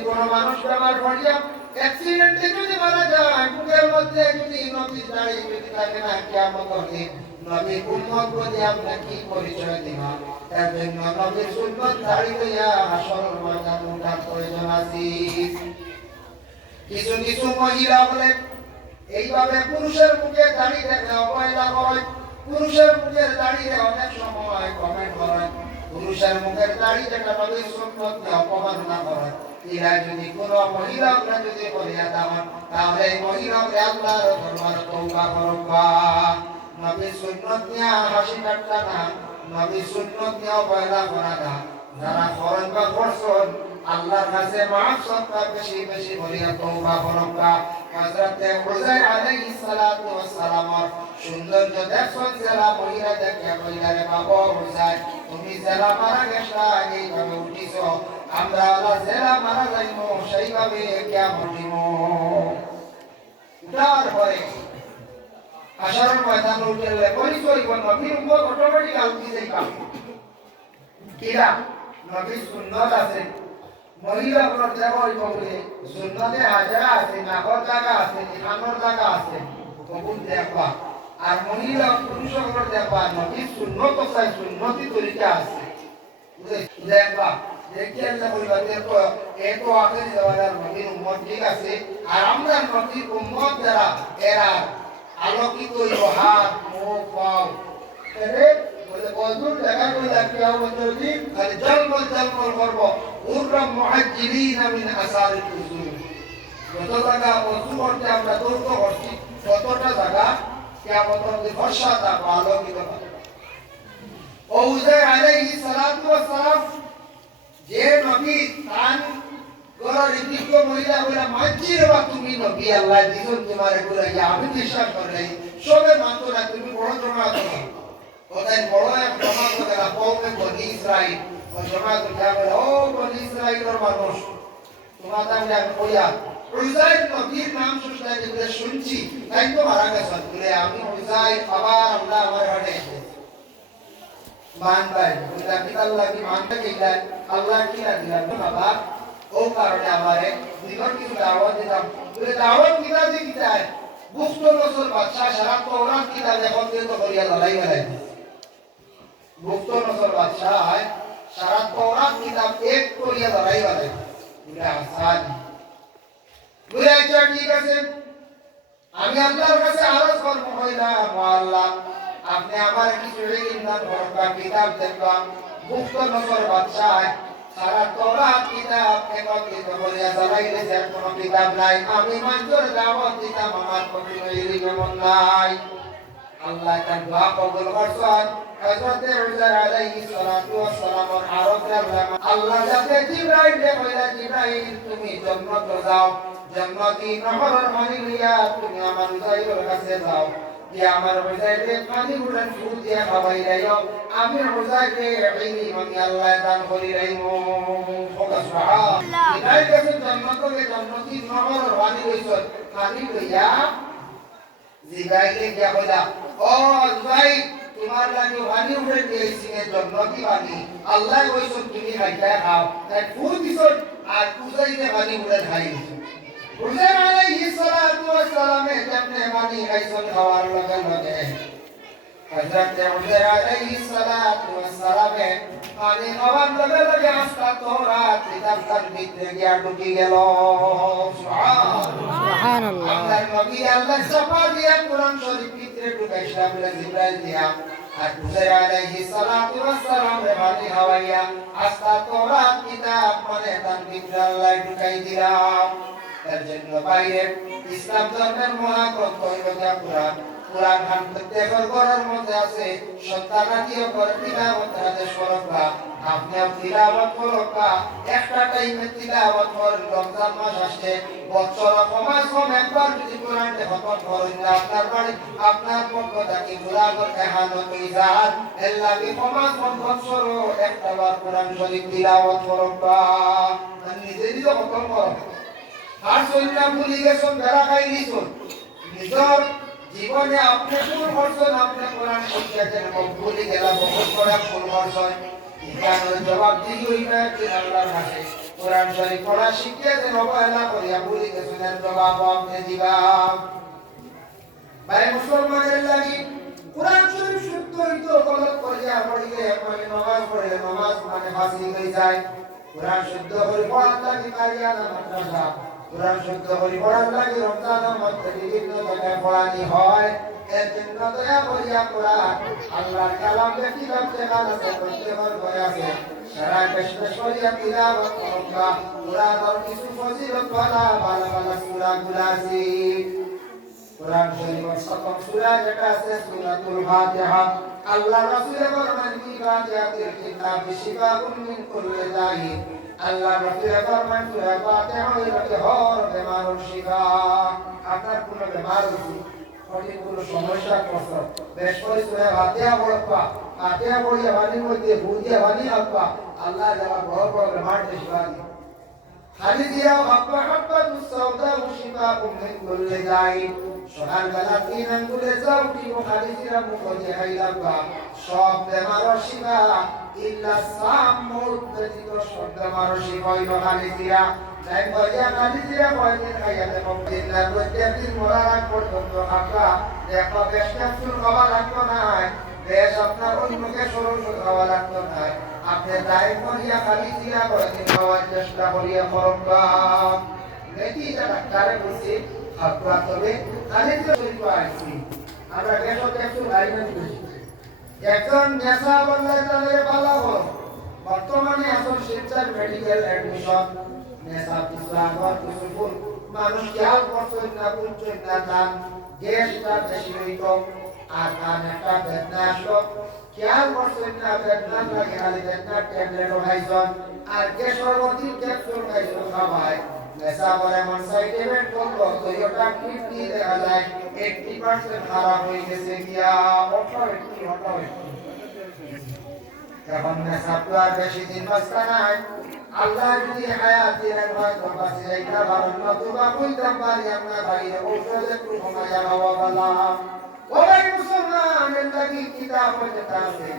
কোন মানুষ ব্যবহার করিয়া অ্যাক্সিডেন্টে যদি মারা যায় বুকের মধ্যে যদি নবীর দাড়ি যদি থাকে না কিয়ামত হবে নবীর উম্মত বলে আমরা কি পরিচয় দিব এর জন্য নবীর সুন্নাত দাড়ি লইয়া হাসর ময়দানে উঠার প্রয়োজন আছে কিছু কিছু মহিলা বলে এইভাবে পুরুষের মুখে দাড়ি দেখলে অবহেলা হয় পুরুষের মুখের দাড়িতে অনেক সময় কমেন্ট করে পুরুষের মুখের দাড়ি যেটা নবীর সুন্নতকে অপমাননা করে এরা যদি কোনো মহিলাকে যদি বলিয়া দেন তাহলে এই মহিলাকে আল্লাহর দরবারে তওবা করবা নবীর সুন্নত নিয়ে হাসি ঠাট্টা না নবীর সুন্নত নিয়ে অবহেলা করা না যারা ফরজ বা করছেন আল্লাহর কাছে মাফ সত্তা বেশি বেশি বলিয়া তওবা করবা হযরতে হুযায়র আলাইহিস সালাতু ওয়াস সালাম সৌন্দর্য দেখছেন যারা মহিলা দেখে মহিলারে বাবা হুযায়র তুমি যারা মারা গেছা এইভাবে উঠিছো আমরা আল্লাহ যারা মারা যাইমো সেইভাবে কিয়ামত দিব তারপরে হাসরের ময়দানে উঠলে পরিচয় কোন নবীর উম্মত অটোমেটিক আলতি যাইবা কিরা নবীর সুন্নাত আছে মহিলা গুলোর জায়গা হইব বলে সুন্নতে হাজারা আছে নাগর জায়গা আছে ইমানোর জায়গা আছে কবুল দেখবা আর মহিলা পুরুষগুলোর দেখবা নবীর সুন্নত চাই সুন্নতি তরিকা আছে দেখবা দেখিয়ে বলবা দেখো এত আখেরি জামানার নবীর উম্মত ঠিক আছে আর আমরা নবীর উম্মত যারা এরা আলোকিত হইব হাত মুখ পাও এরে বলে কদুর দেখা কইলা কিয়ামতের দিন খালি জলমল জলমল করব উররা মুআজ্জিলিন মিন আসারিল উজুর যত জায়গা ওযু করতে আমরা দৌড় করছি ততটা জায়গা কিয়ামতের দিন বর্ষা তা আলোকিত হবে ও হুযায়র আলাইহিস সালাতু ওয়াস সালাম যে নবী তান গরর ইতিক মহিলা বলে মাঝির বা তুমি নবী আল্লাহ দিন তোমারে বলে আমি বিশ্বাস করি সবে মানতো না তুমি বড় জমা করো ওদের বড় এক জমা করে না কওমে বনি ইসরাইল ও জমা করে বলে ও বনি ইসরাইলের মানুষ তোমার দাম আমি কইয়া হুযায়র নবীর নাম শুনতে শুনছি তাই তো মারা গেছে বলে আমি হুযায়র আবার আল্লাহ আমার হাতে মান ভাই বলে কি আল্লাহ কি মানতে গেলা আল্লাহ কি দিলা বাবা ও কারণে আমারে জীবন কি দাওয়াত দিলাম বলে দাওয়াত কিনা দিতে হয় বুঝত নসর বাদশা সারা কোরআন কিতাব এখন তো করিয়া লড়াই করে বুঝত নসর বাদশা সারা কোরআন কিতাব এক করিয়া লড়াই করে বলে আসান বলে আচ্ছা ঠিক আছে আমি আল্লাহর কাছে আরজ করব হইলা আল্লাহ আপনি আমার কিছু ইলম পড়বা কিতাব দেখবা বুঝত নসর বাদশা সারা কোরআন কিতাব একত্রিত করিয়া জ্বালাইলে যে কোনো কিতাব নাই আমি মঞ্জুর দাওয়াত দিতাম আমার কোনো ইলম নাই আল্লাহ তার দোয়া কবুল করছেন হযরত হুযায়র আলাইহিস সালাতু ওয়াস সালাম আল্লাহ যাতে জিবরাইল কইলা জিবরাইল তুমি জান্নাত যাও জান্নাতি নহরের পানি লইয়া তুমি আমার হুযায়রের কাছে যাও যে আমার হুযায়রে পানি গুড়ান ফুল দিয়া খাওয়াই দাও আমি হুযায়রে ইলম আমি আল্লাহ দান করি রাইমু সুবহানাল্লাহ এই কাছে জান্নাতকে জান্নাতি নহরের পানি লইছো পানি লইয়া জিবরাইলে গিয়া কইলা ও জিবরাইল তোমার লাগি পানি উঠে দিয়েছি এর জান্নাতি পানি আল্লাহ কইছো তুমি খাইতা খাও তাই ফুল দিছো আর হুযায়রে পানি উঠে খাইছো হুযায়র আলাইহিস সালাতু ওয়াস সালাম যেমনে পানি খাইছেন খাওয়ার লগে লগে হযরত হুযায়র আলাইহিস সালাতু ওয়াস সালাম পানি খাওয়ার লগে লগে আস্তা তোরাত কিতাবটার ভিতরে গিয়া ঢুকে গেল সুবহানাল্লাহ আল্লাহর নবী আল্লাহ সাফা দিয়া কোরআন শরীফ ভিতরে ঢুকাইছিলাম বলে জিবরাইল দিয়া আর হুযায়র আলাইহিস সালাতু ওয়াস সালাম পানি খাওয়াইয়া আস্তা তোরাত কিতাব মানে তার ভিতরে আল্লাহ ঢুকাই দিলাম এর জন্য বাইরে ইসলাম ধর্মের মহাগ্রন্থ হইল কোরআন কোরআন প্রত্যেকের ঘরের মধ্যে আছে সন্তানাদিও করে তিলাওয়াত আদেশ করবা আপনি তিলাওয়াত করবা একটা টাইমে তিলাওয়াত করেন রমজান মাস আসছে বছর কমাস কম একবার যদি কোরআনটা খতম করেন আপনার বাড়ি আপনার পক্ষ থেকে গুনাহর এহানত ইজাত আল্লাহকে কমাস কম বছর একটা বার কোরআন শরীফ তিলাওয়াত করবা নিজে নিজে খতম করবা আর সন্না ভুলি গেছেন বেড়া খাই দিয়েছেন নিজের জীবনে আপনি কোন করছেন আপনি কোরআন শিখিয়েছেন ভুলি গেলা বহুত বড় ভুল করছেন এখানে জবাব দিই হইবে আল্লাহর কাছে কোরআন শরীফ পড়া শিখিয়ে দেন অবহেলা করিয়া ভুলি গেছেন জবাব আপনি দিবা ভাই মুসলমানের লাগি কোরআন শরীফ শুদ্ধ হইতো গলত করিয়া পড়িলে মানে নামাজ পড়লে নামাজ মানে ফাঁসি হয়ে যায় কোরআন শুদ্ধ করে পড়ার লাগি কারিয়ানা মাদ্রাসা কোরআন শুদ্ধ করে পড়ার লাগি রমজানের মধ্যে বিভিন্ন জায়গায় পড়ানি হয় এর জন্য দয়া করিয়া কোরআন আল্লাহর কালাম দেখি ভাবতে আছে প্রত্যেকের ভয় আছে সারা কৃষ্ণ করিয়া তিলাওয়াত করবা কোরআন আর কিছু ফজিলত ওয়ালা ভালো ভালো সূরাগুলো আছে কোরআন শরীফের প্রথম সূরা যেটা আছে সূরাতুল ফাতিহা আল্লাহ রাসূলের ফরমান কি ফাতিহাতুল কিতাব শিফাউন মিন কুল্লি দাই আল্লাহ রাসূলের ফরমান সূরা ফাতিহা হইল হর বেমারুর শিফা আপনার কোন বেমার হইছে কঠিন কোন সমস্যা কষ্ট বেশ করে সূরা ফাতিহা পড়বা ফাতিহা পড়িয়া বাণীর মধ্যে বুঝিয়া বাণী আলবা আল্লাহ যারা বড় বড় বেমার শিফা দিবে হাদিসিয়া হাব্বা হাব্বাতুস সাউদা শিফাউন মিন কুল্লি দাই সকালবেলা 3 আঙ্গুলে যাও কি হাদিসিরা মুখে খাইলাবা সব বেমার শিফা ইল্লা সাম মউত ব্যতীত সব বেমার শিফা হইল হাদিসিরা তাই বলিয়া হাদিসিরা কয়দিন খাইয়া দেখো দিনদার প্রত্যেকদিন মরার আগ পর্যন্ত খাবা দেখো বেশ কিছু খাওয়া লাগতো না বেশ আপনার ওই মুখে সরল খাওয়া লাগতো না আপনি তাই করিয়া হাদিসিরা কয়দিন খাওয়ার চেষ্টা করিয়া করবা দেখি এটা ডাক্তারে বলছি আপনারা তবে হাদিসে শরীফ আছে আমরা বেশ কিছু লাইন দিছি একজন নেশা বললে তাহলে ভালো হবে বর্তমানে এখন শিক্ষার মেডিকেল অ্যাডমিশন নেশা পিছানোর কিছু ভুল মানুষ খেয়াল করছেন না বুঝছেন না তার গ্যাসটা বেশি হইত আর তার একটা বেদনা আসলো খেয়াল করছেন না বেদনা লাগে খালি বেদনা ট্যাবলেট খাইছেন আর গ্যাসের অতি ক্যাপসুল খাইছেন খাওয়ায় নেশা বলে এমন সাইড ইফেক্ট করলো তো এটা কিডনি দেখা যায় 80% খারাপ হয়ে গেছে গিয়া এখন নেশা তো আর বেশি দিন বাঁচতে নাই আল্লাহ যদি হায়াত দিলেন হয়তো বাঁচে যাইতে পারেন নতুবা বলতাম পারি আমরা বাইরে ঔষধ একটু কমাইয়া খাওয়া বলা ওই মুসলমানের লাগি কিতাব হইতে আছে